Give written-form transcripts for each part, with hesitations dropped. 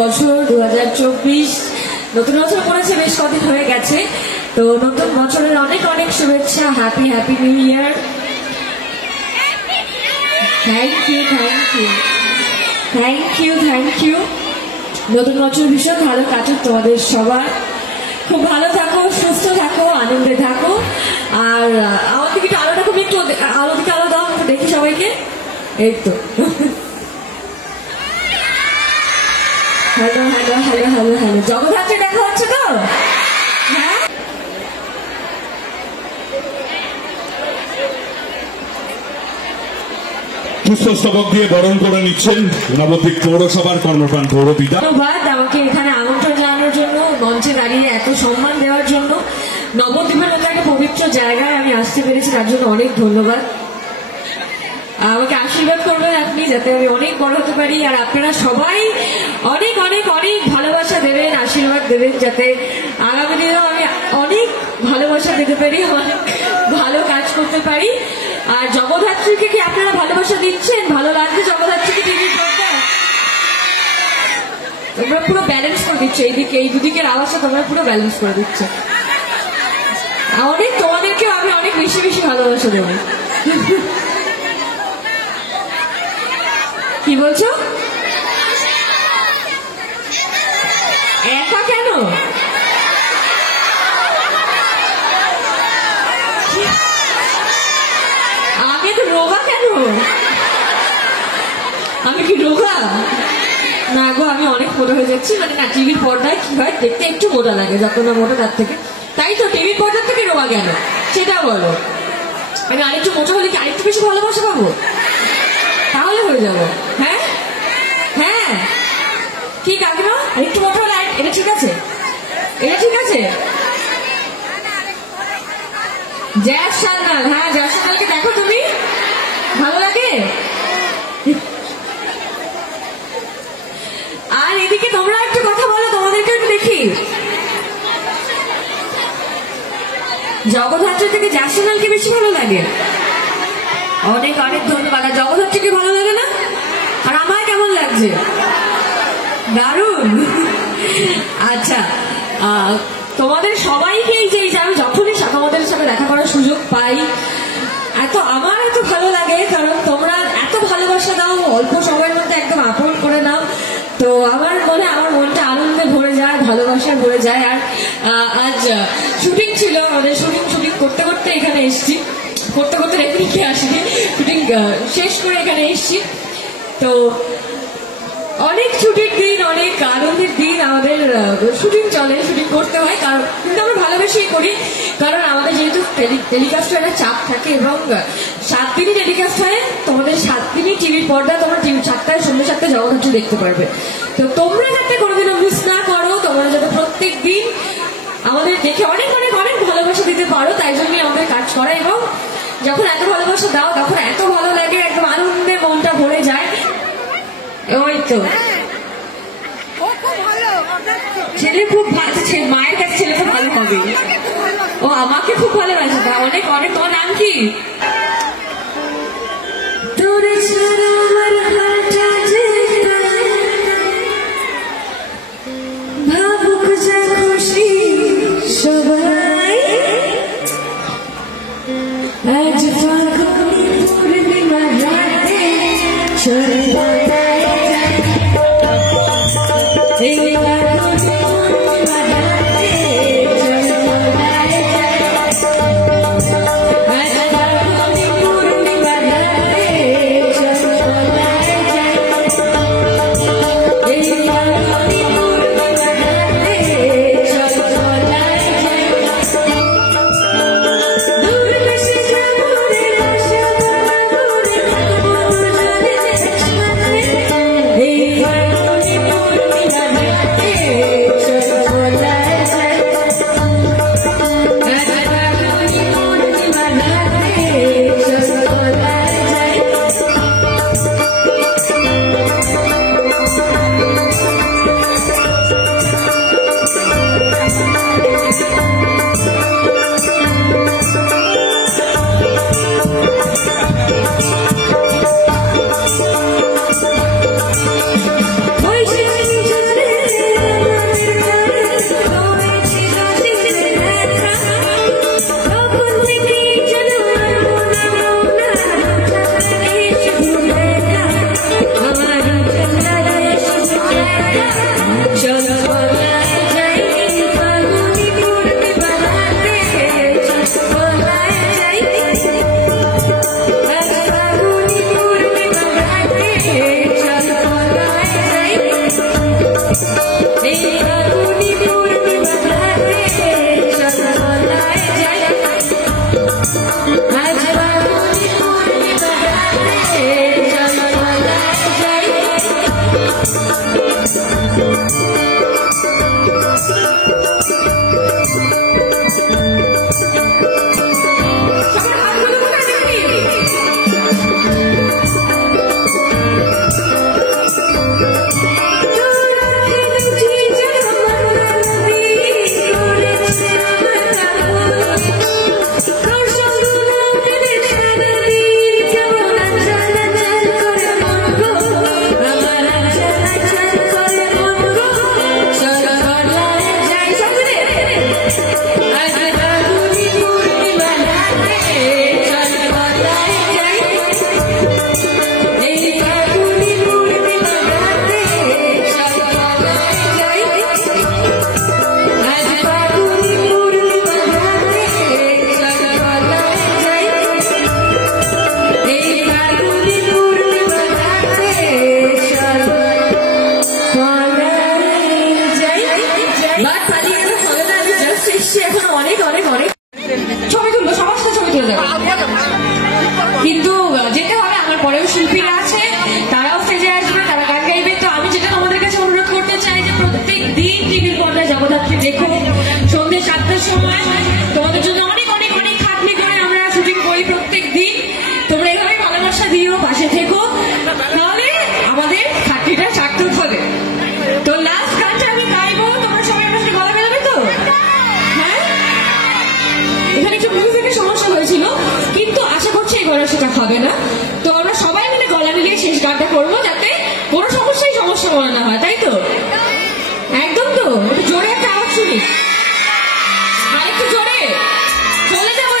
বছর 2024 নতুন বছর পড়েছে, বেশ কদিন হয়ে গেছে। তো নতুন বছরের অনেক অনেক শুভেচ্ছা। Happy happy new year. Thank you thank you thank you thank you. নতুন বছর ভীষণ ভালো কাটুক তোমাদের সবার। খুব ভালো থাকো, সুস্থ থাকো, আনন্দে থাকো। আর আমার দিকে আলোটা খুব একটু আলো দিকে আলো দাও, একটু দেখি সবাইকে। এই তো hello hello hello hello hello. Jagaddhatri দেখা হচ্ছে তো? হ্যাঁ, পুষ্পস্তবক দিয়ে বরণ করে নিচ্ছেন নবদ্বীপ পৌরসভার কর্মপ্রাণ পৌরপিতা। ধন্যবাদ আমাকে এখানে আমন্ত্রণ জানানোর জন্য, মঞ্চে দাঁড়িয়ে এত সম্মান দেওয়ার জন্য। নবদ্বীপের মতো একটা পবিত্র জায়গায় আমি আসতে পেরেছি, তার জন্য অনেক ধন্যবাদ। আমাকে আশীর্বাদ করবেন আপনি, যাতে আমি অনেক বড় হতে পারি। আর আপনারা সবাই অনেক অনেক অনেক ভালোবাসা দেবেন, আশীর্বাদ দেবেন, যাতে আগামী দিনেও আমি অনেক ভালোবাসা দিতে পারি, অনেক ভালো কাজ করতে পারি। আর জগদ্ধাত্রীকে কি আপনারা ভালোবাসা দিচ্ছেন? ভালো লাগছে জগদ্ধাত্রীকে টিভির পর্দায়? তোমরা পুরো ব্যালেন্স করে দিচ্ছ, এইদিকে এই দুদিকের আওয়াজটা তোমরা পুরো ব্যালেন্স করে দিচ্ছ। অনেক তোমাদেরকেও আমি অনেক বেশি বেশি ভালোবাসা দেবো। কি বলছো? একা কেন? আমি তো রোগা কেন? আমি কি রোগা? না গো, আমি অনেক মোটা হয়ে যাচ্ছি। মানে না, টিভির পর্দায় কি হয়, দেখতে একটু মোটা লাগে, যত না মোটা তার থেকে। তাই তো টিভির পর্দার থেকে রোগা কেন সেটা বলো। মানে আরেকটু মোটা হলে কি আরেকটু বেশি ভালোবাসা পাবো? তাহলে হয়ে যাবো। হ্যাঁ হ্যাঁ, কি কাকিমা, আরেকটু মোটা হলে এটা ঠিক আছে? এটা ঠিক আছে? জ্যাস সান্যাল, হ্যাঁ জ্যাস সান্যালকে দেখো তুমি, ভালো লাগে। আর এদিকে তোমরা একটু কথা বলো, তোমাদেরকে একটু দেখি। জগদ্ধাত্রী থেকে জ্যাস সান্যালকে বেশি ভালো লাগে? অনেক অনেক ধন্যবাদ। আর জগদ্ধাত্রীকে ভালো লাগে না? আর আমার কেমন লাগছে? দারুণ। আচ্ছা, তোমাদের সবাইকে এই যে আমি যখনই তোমাদের সাথে দেখা করার সুযোগ পাই, আমার এত ভালো লাগে, কারণ তোমরা এত ভালোবাসা দাও, অল্প সময়ের মধ্যে একদম আপন করে নাও। তো আমার মনটা আনন্দে ভরে যায়, ভালোবাসায় ভরে যায়। আর আজ শুটিং ছিল আমাদের, শুটিং করতে করতে এখানে এসছি, করতে করতে রেখে আসিনি, শুটিং শেষ করে এখানে এসছি। তো অনেক ছুটির দিন, অনেক আনন্দের দিন। আমাদের শুটিং চলে, শুটিং করতে হয়, কারণ কিন্তু আমরা ভালোবেসেই করি। কারণ আমাদের যেহেতু টেলিকাস্ট একটা চাপ থাকে, এবং 7 দিনই টেলিকাস্ট হয়, তোমাদের 7 দিনই টিভির পর্দা, তোমরা টিভি 7টায়, সন্ধ্যে 7টায় জগদ্ধাত্রী দেখতে পারবে। তো তোমরা যাতে কোনোদিনও মিস না করো, তোমরা যাতে প্রত্যেক দিন আমাদের দেখে অনেক অনেক অনেক ভালোবাসা দিতে পারো, তাই জন্যই আমাদের কাজ করা। এবং যখন এত ভালোবাসা দাও, তখন এত ভালো লাগে, একদম আনন্দে মনটা ভরে যায়। ওই তো ছেলে খুব ভালো, মায়ের কাছে ছেলে খুব ভালো হবে। ও আমাকে খুব ভালোবাসে, অনেক অনেক। তোমার নাম কি? ভাবুক যা খুশি সবাই, আজ ফাল্গুনি পূর্ণিমা রাতে চলে চলো বলায় যাই ফাগুনি পূর্ণিমাতে, চলো বলায় যাই আজ ফাগুনি পূর্ণিমাতে, চলো বলায় যাই এই ফাগুনি পূর্ণিমাতে, চলো বলায় যাই আজ ফাগুনি পূর্ণিমাতে, চলো বলায় যাই। কিন্তু যেতে হবে, আমার পরেও শিল্পীরা আছে, তারাও স্টেজে আসবে, তারা গান গাইবে। তো আমি যেটা তোমাদের কাছে অনুরোধ করতে চাই যে প্রত্যেক দিন টিভির পর্দায় জগদ্ধাত্রী দেখো, সন্ধ্যে 7টার সময় তোমাদের জন্য অনেক অনেক অনেক খাটনি করে আমরা শুটিং করি প্রত্যেক দিন। তোমরা এভাবে ভালোবাসা দিও, পাশে থেকো, তাহলে আমাদের খাটনিটা সার্থক হবে। তো লাস্ট গানটা আমি গাইবো, তোমরা সবাই আমার সাথে গলা মেলাবে তো? হ্যাঁ, এখানে একটু মিউজিকের সমস্যা হয়েছিল, কিন্তু আশা করছি এই গলা সেটা হবে না। তো আমরা সবাই মিলে গলা মিলিয়ে শেষ গানটা করবো, যাতে কোনো সমস্যা মনে না হয়, তাই তো? একদম তো, একটু জোরে একটা আওয়াজ শুনি, আরেকটু জোরে চলে যাবো।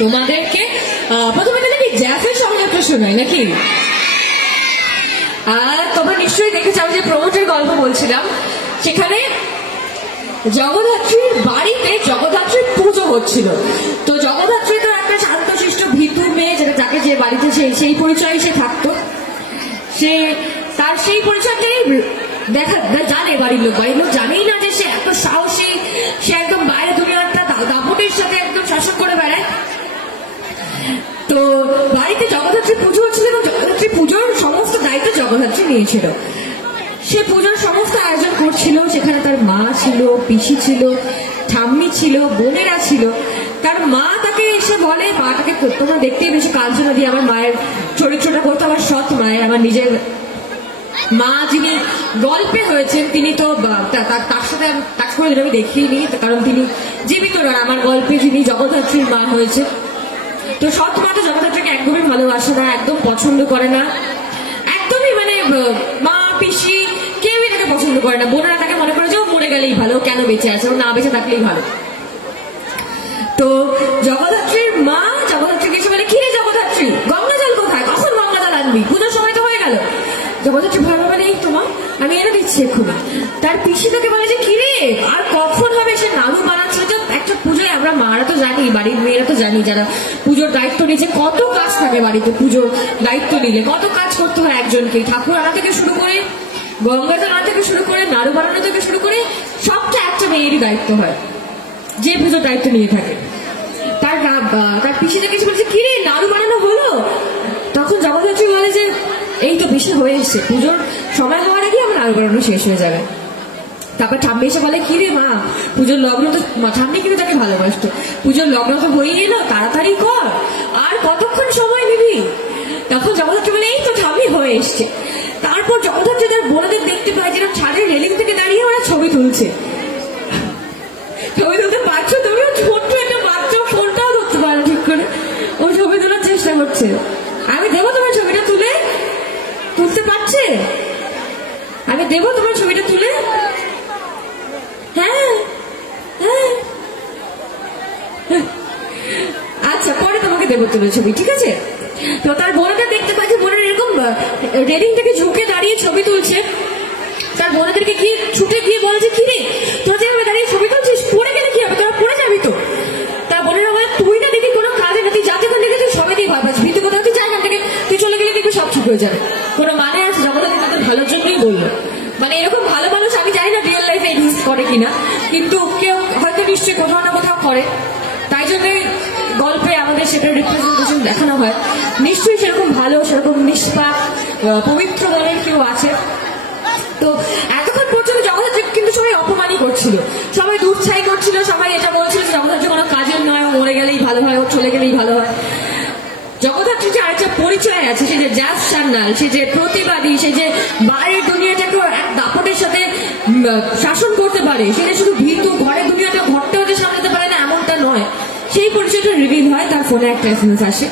তোমাদেরকে প্রথমে তাহলে কি জ্যাফের সঙ্গে একটা শোনাই নাকি? তোমরা নিশ্চয়ই দেখেছো, আমি যে প্রমোটের গল্প বলছিলাম, সেখানে জগদ্ধাত্রীর বাড়িতে জগদ্ধাত্রীর পুজো হচ্ছিল। তো জগদ্ধাত্রী তো একটা শান্তশিষ্ট ভিতুর মেয়ে, যেটা যাকে যে বাড়িতে সেই পরিচয় সে থাকতো, সে তার সেই পরিচয়টাই জানে বাড়ির লোক জানেই না যে সে এত সাহসী, সে একদম বাইরে দুনিয়াটা দাপটের সাথে একদম শাসন করে বেড়ায়। তো বাড়িতে জগদ্ধাত্রী পুজো হচ্ছিল এবং জগদ্ধাত্রী পুজো নিয়েছিল। সে পুজোর সমস্ত আয়োজন করছিল, সেখানে তার মা ছিল, পিসি ছিল, ঠাম্মি ছিল, বোনেরা ছিল। তার মা তাকে এসে বলে, মাটাকে তোমরা দেখতেই বেশি কাঞ্চনা দিয়ে আমার মায়ের চরিত্রটা করতো, আমার সৎ মায়ের, আমার নিজের মা যিনি গল্পে হয়েছেন তিনি তো তার সাথে কাজ করে আমি দেখিনি, কারণ তিনি জীবিত নন। আমার গল্পে যিনি জগদ্ধাত্রীর মা হয়েছে, তো সৎ মা তো জগদ্ধাত্রীকে একদমই ভালোবাসে না, একদম পছন্দ করে না, একদমই মানে মা পিসি কেউই তাকে পছন্দ করে না। বোনেরা তাকে মনে করে যে ও মরে গেলেই ভালো, কেন বেঁচে আছে, ও না বেঁচে থাকলেই ভালো। তো জগদ্ধাত্রীর মা জগদ্ধাত্রীকে এসে বলে, কি রে জগদ্ধাত্রী, গঙ্গা জল কোথায়, কখন গঙ্গা জল আনবি, পুজোর সময় তো হয়ে গেল। জগদ্ধাত্রী ভয় পাবে নেই তোমার, আমি এনে দিচ্ছি এক্ষুনি। তার পিসি তাকে বলে যে, কি রে আর কখন হবে, সে নাড়ু বানাচ্ছিল। যে একটা পুজোয় আমরা মারা তো জানি, বাড়ির মেয়েরা তো জানি, যারা পুজোর দায়িত্ব নিয়েছে, কত কাজ থাকে বাড়িতে। পুজোর দায়িত্ব নিলে কত কাজ করতে হয় একজনকে, ঠাকুর আনা থেকে শুরু করে, গঙ্গা জল আনা থেকে শুরু করে, নাড়ু বানানো থেকে শুরু করে, সবটা একটা মেয়েরই দায়িত্ব হয় যে পুজোর দায়িত্ব নিয়ে থাকে। তার পিসি থেকে বলছে, কি রে নাড়ু বানানো হলো? তখন জগদ্ধাত্রী বলে যে, এই তো বেশি হয়ে এসছে, পুজোর সময় হওয়ার আগে আমার নাড়ু বানানো শেষ হয়ে যাবে। তারপর ঠাম্মি এসে বলে, কি রে মা, পুজোর লগ্ন তো, ঠাম্মি কিন্তু তাকে ভালোবাসতো, পুজোর লগ্ন তো হয়ে এলো, তাড়াতাড়ি কর, আর কতক্ষণ সময় নিবি? তখন জগদ্ধাত্রী বলে, এই তো ঠাম্মি হয়ে এসছে। তারপর জগদ্ধাত্রী তার বোনদের দেখতে পায় যেন ছাদের রেলিং থেকে দাঁড়িয়ে ওরা ছবি তুলছে। ছবি তুলতে পারছো তুমি? ছোট্ট একটা বাচ্চা ফোনটাও ধরতে পারো ঠিক করে, ও ছবি তোলার চেষ্টা করছে। আমি দেবো তোমার ছবিটা তুলে, তুলতে পারছে? আমি দেবো তোমার ছবিটা তুলে? হ্যাঁ হ্যাঁ, আচ্ছা পরে তোমাকে দেবো তুলে ছবি, ঠিক আছে। তো তার বোনটা দেখতে পাচ্ছে, বোনের এরকম রেলিং থেকে ঝুঁকে দাঁড়িয়ে ছবি তুলছে। তার বোনদেরকে কি ছুটে গিয়ে বলছে, কি রে তোরা যেভাবে দাঁড়িয়ে ছবি তুলছিস, পড়ে গেলে কি হবে, তোরা পড়ে যাবি তো। তার বোনেরা বলে, তুই না দেখি কোনো কাজে না, তুই যাতে কোন দিকে তুই সবাই দিয়ে ভয় পাচ্ছিস, ভীতু কোথাও তুই জায়গা থেকে তুই চলে গেলে দেখবি সব ঠিক হয়ে যাবে। কোনো মানে আছে? জগদ্ধাত্রী তাদের ভালোর জন্যই বললো। মানে এরকম ভালো মানুষ আমি জানি না রিয়েল লাইফে এক্সিস্ট করে কিনা, কিন্তু কেউ হয়তো নিশ্চয়ই কোথাও না কোথাও করে, তাই জন্য গল্পে আমাদের সেটা রিপ্রেজেন্টেশন দেখানো হয়। নিশ্চয়ই সেরকম ভালো, সেরকম নিষ্পাপ পবিত্র মনের কেউ আছে। তো এতক্ষণ পর্যন্ত জগদ্ধাত্রী কিন্তু সবাই অপমানই করছিল, সবাই দুঃছাই করছিল, সবাই এটা বলছিল জগদ্ধাত্রী কোনো কাজের নয়, ও মরে গেলেই ভালো হয়, ও চলে গেলেই ভালো হয়। জগদ্ধাত্রীর যে আরেকটা পরিচয় আছে, সে যে জ্যাজ সান্যাল, সে যে প্রতিবাদী, সে যে বাইরের দুনিয়াটাকে এক দাপটের সাথে শাসন করতে পারে, সে যে শুধু ভীতু, ঘরের দুনিয়াটা ঘরটাও যে সামলাতে পারে না এমনটা নয়, সেই পরিচয়টা রিভিল হয়। তার ফোনে একটা এসএমএস আসে,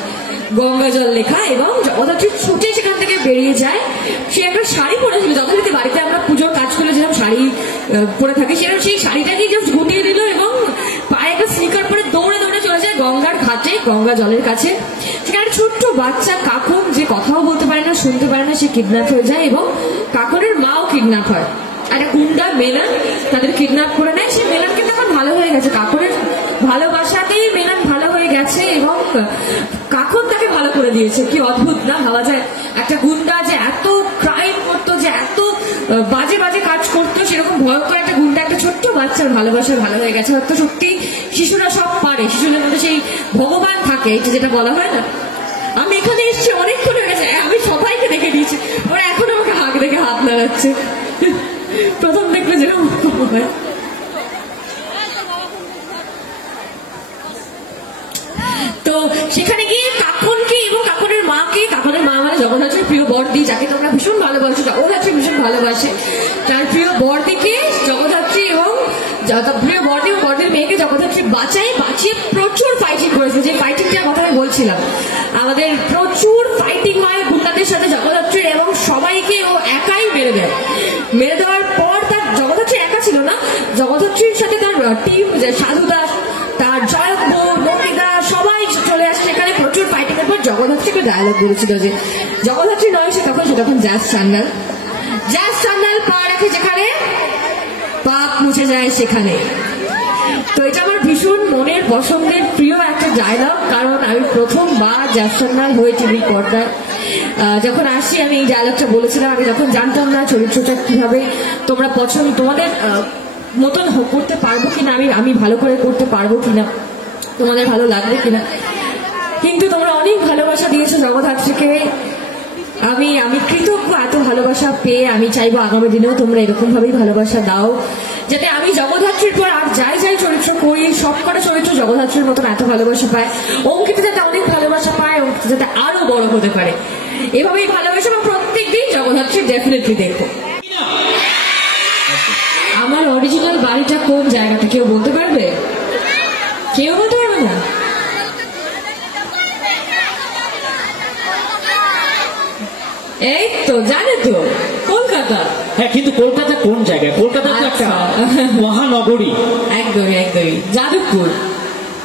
গঙ্গা জল লেখা, এবং জগদ্ধাত্রী ছুটে সেখান থেকে বেরিয়ে যায়। সে একটা শাড়ি পরেছিল, যথারীতি বাড়িতে আমরা পুজোর কাজ করলে যেরকম শাড়ি পরে থাকি, সেরকম সেই শাড়িটাকেই জাস্ট গুটিয়ে দিল এবং পায়ে একটা স্নিকার পরে দৌড়ে দৌড়ে চলে যায় গঙ্গার ঘাটে, গঙ্গা জলের কাছে। সেখানে ছোট্ট বাচ্চা কাকন, যে কথাও বলতে পারে না, শুনতে পারে না, সে কিডন্যাপ হয়ে যায় এবং কাকনের মাও কিডন্যাপ হয়। একটা গুন্ডা মেলান তাদের কিডন্যাপ করে নেয়। সে মেলান কিন্তু এখন ভালো হয়ে গেছে, কাকনের ভালোবাসাতেই মেলান ভালো হয়ে গেছে এবং কাকন তাকে ভালো করে দিয়েছে। কি অদ্ভুত না, ভাবা যায় একটা গুন্ডা যে এত ক্রাইম করতো, যে এত বাজে বাজে কাজ করতো, সেরকম ভয়ঙ্কর একটা গুন্ডা একটা ছোট্ট বাচ্চার ভালোবাসায় ভালো হয়ে গেছে। হয়তো সত্যি শিশুরা সব পারে, শিশুদের মধ্যে সেই ভগবান থাকে, যেটা বলা হয় না। আমি এখানে এসেছি অনেকক্ষণ হয়ে গেছে, আমি সবাইকে দেখে দিয়েছি, ওরা এখন আমাকে হাত দেখে হাত নাড়াচ্ছে। প্রথম দেখলে যেরকম হয়। তো সেখানে গিয়ে কাকনকে এবং কাকনের মাকে, কাকনের মা মানে জগদ্ধাত্রীর প্রিয় বড়দি, যাকে তোমরা ভীষণ ভালোবাসো, জগদ্ধাত্রী ভীষণ ভালোবাসে, তার প্রিয় বড়দিকে জগদ্ধাত্রী এবং প্রিয় বড়দি ও বড়দির মেয়েকে জগদ্ধাত্রী বাঁচিয়ে প্রচুর ফাইটিং করেছে। যে ফাইটিংটার কথা আমি বলছিলাম, আমাদের প্রচুর ফাইটিং হয় গুন্ডাদের সাথে জগদ্ধাত্রীর, এবং সবাইকে ও একাই মেরে দেয়। মেরে দেওয়ার পর তার জগদ্ধাত্রী একা ছিল না, জগদ্ধাত্রীর সাথে তার টিম, যে সাধুদা, তার জয়ম্বু, নন্দিতা, সবাই চলে আসছে এখানে। প্রচুর ফাইটিং এর পর জগদ্ধাত্রীকে ডায়ালগ বলেছিল যে জগদ্ধাত্রী নয় সে তখন, সে তখন জ্যাজ সান্যাল। জ্যাজ সান্যাল পা রাখে যেখানে, পাপ মুছে যায় সেখানে। তো এটা আমার ভীষণ মনের পছন্দের প্রিয় একটা ডায়লগ, কারণ আমি প্রথমবার জ্যাজ সান্যাল হয়ে টিভির পর্দায় যখন আসছি, আমি এই ডায়লগটা বলেছিলাম। আমি যখন জানতাম না চরিত্রটা কিভাবে তোমরা পছন্দ, তোমাদের মতন করতে পারবো কিনা, আমি ভালো করে করতে পারবো কিনা, তোমাদের ভালো লাগবে কিনা, কিন্তু তোমরা অনেক ভালোবাসা দিয়েছো জগদ্ধাত্রীকে। আমি আমি কৃতজ্ঞ এত ভালোবাসা পেয়ে। আমি চাইবো আগামী দিনেও তোমরা এরকম ভাবেই ভালোবাসা দাও, যাতে আমি জগদ্ধাত্রীর পর আর যাই যাই চরিত্র করি সবকটা চরিত্র জগদ্ধাত্রীর মতন এত ভালোবাসা পায়। অঙ্কিতা যাতে অনেক ভালোবাসা পায়, অঙ্কিতা যাতে আরো বড় হতে পারে। এভাবেই ভালোবাসা আমরা প্রত্যেকদিন জগদ্ধাত্রী ডেফিনেটলি দেখবো। আমার অরিজিনাল বাড়িটা কোন জায়গাটা কেউ বলতে পারবে? কেউ বলতে পারবে না? এই তো জানে তো, কলকাতা। হ্যাঁ, কিন্তু কলকাতা কোন জায়গায়? কলকাতা তো একটা মহানগরী। একদমই একদমই, যাদবপুর।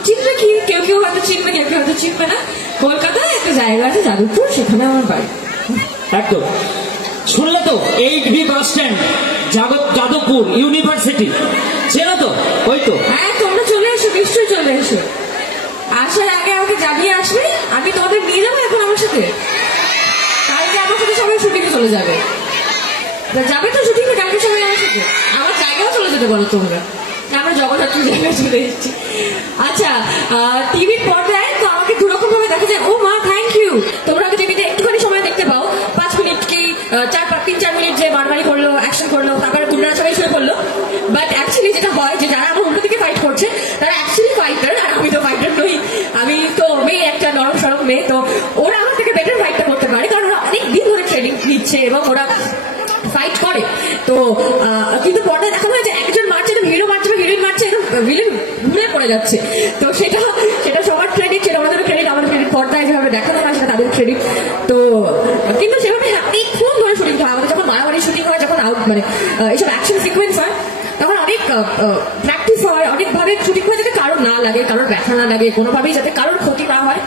চিনবে কি? কেউ কেউ হয়তো চিনবে, কেউ কেউ হয়তো চিনবে না। কলকাতায় একটা জায়গা আছে যাদবপুর, সেখানে আমার বাড়ি। একদম। শুনলে তো, 8B bus stand, Jadavpur university, চেনো তো? ওই তো। হ্যাঁ, তোমরা চলে এসো, নিশ্চয়ই চলে এসো। আসার আগে আমাকে জানিয়ে আসবে, আমি তোমাদের নিয়ে যাবো এখন আমার সাথে। কালকে আমার সাথে সবাই শুটিং চলে যাবে। যাবে তো শুটিং এ কালকে সবাই আমার সাথে? আমার জায়গাও চলে যেতে বলো তোমরা, আমরা জগদ্ধাত্রী জায়গায় চলে এসেছি। আচ্ছা, টিভির পর্দায় তো আমাকে দুরকম ভাবে দেখা যায়। ও মা, থ্যাংক ইউ। তোমরা হয়তো টিভিতে একটুখানি সময় দেখতে পাও, 5 মিনিট কি 3-4 মিনিট যে মারামারি করলো, অ্যাকশন করলো, তারপরে গুন্ডারা সবাই শুয়ে পড়লো। বাট অ্যাকচুয়ালি যেটা হয় যে যারা আমার উল্টো দিকে ফাইট করছে তারা অ্যাকচুয়ালি ফাইটার, আর আমি তো ফাইটার নই। আমি তো মেয়ে, একটা নরম সরম মেয়ে। তো ওরা আমার থেকে বেটার ফাইটটা করতে পারে, কারণ ওরা অনেক দিন ধরে ট্রেনিং নিচ্ছে এবং ওরা ফাইট করে। তো কিন্তু পর্দায় দেখা হয় যে একজন মারছে, তো হিরো মারছে বা হিরোইন মারছে, ভিলেন ঘুরে পড়ে যাচ্ছে। তো সেটা সবার ক্রেডিট, সেটা আমাদের ক্রেডিট, আমাদের ক্রেডিট। পর্দায় যেভাবে দেখানো হয় সেটা তাদের ক্রেডিট। তো কিন্তু সেভাবে অনেকক্ষণ ধরে শুটিং হয় আমাদের। যখন মারামারি শুটিং হয়, যখন মানে এইসব অ্যাকশন সিকোয়েন্স হয়, তখন অনেক প্র্যাকটিস হয়, অনেকভাবে শুটিং হয়, যাতে কারোর না লাগে, কারোর ব্যথা না লাগে, কোনোভাবেই যাতে কারোর ক্ষতি না হয়।